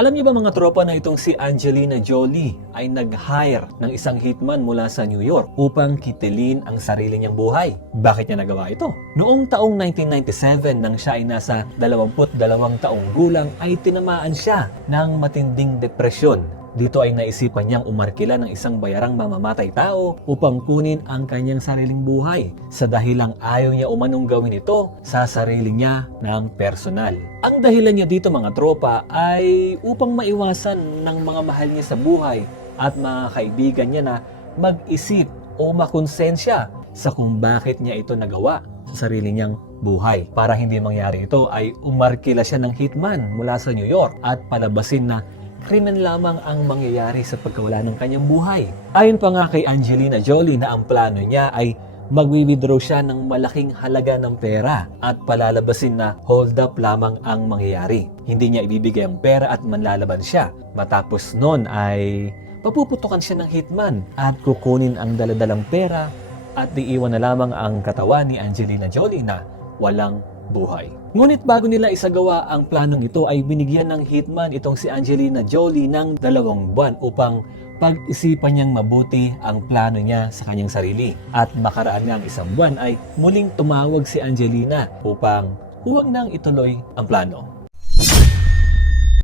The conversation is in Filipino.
Alam niyo ba mga tropa na itong si Angelina Jolie ay nag-hire ng isang hitman mula sa New York upang kitilin ang sarili niyang buhay? Bakit niya nagawa ito? Noong taong 1997 nang siya ay nasa 22 taong gulang ay tinamaan siya ng matinding depresyon dito ay naisipan niyang umarkila ng isang bayarang mamamatay tao upang kunin ang kanyang sariling buhay sa dahilang ayaw niya umanong gawin ito sa sarili niya ng personal. Ang dahilan niya dito mga tropa ay upang maiwasan ng mga mahal niya sa buhay at mga kaibigan niya na mag-isip o makonsensya sa kung bakit niya ito nagawa sa sarili niyang buhay. Para hindi mangyari ito ay umarkila siya ng hitman mula sa New York at palabasin na krimen lamang ang mangyayari sa pagkawala ng kanyang buhay. Ayon pa nga kay Angelina Jolie na ang plano niya ay magwi-withdraw siya ng malaking halaga ng pera at palalabasin na hold up lamang ang mangyayari. Hindi niya ibibigay ang pera at manlalaban siya. Matapos nun ay papuputukan siya ng hitman at kukunin ang daladalang pera at diiwan na lamang ang katawan ni Angelina Jolie na walang buhay. Ngunit bago nila isagawa ang planong ito ay binigyan ng hitman itong si Angelina Jolie ng dalawang buwan upang pag-isipan niyang mabuti ang plano niya sa kanyang sarili. At makaraan ng isang buwan ay muling tumawag si Angelina upang huwag nang ituloy ang plano.